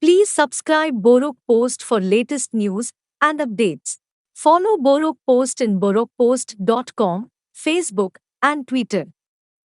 Please subscribe Borok Post for latest news and updates. Follow Borok Post in borokpost.com, Facebook and Twitter.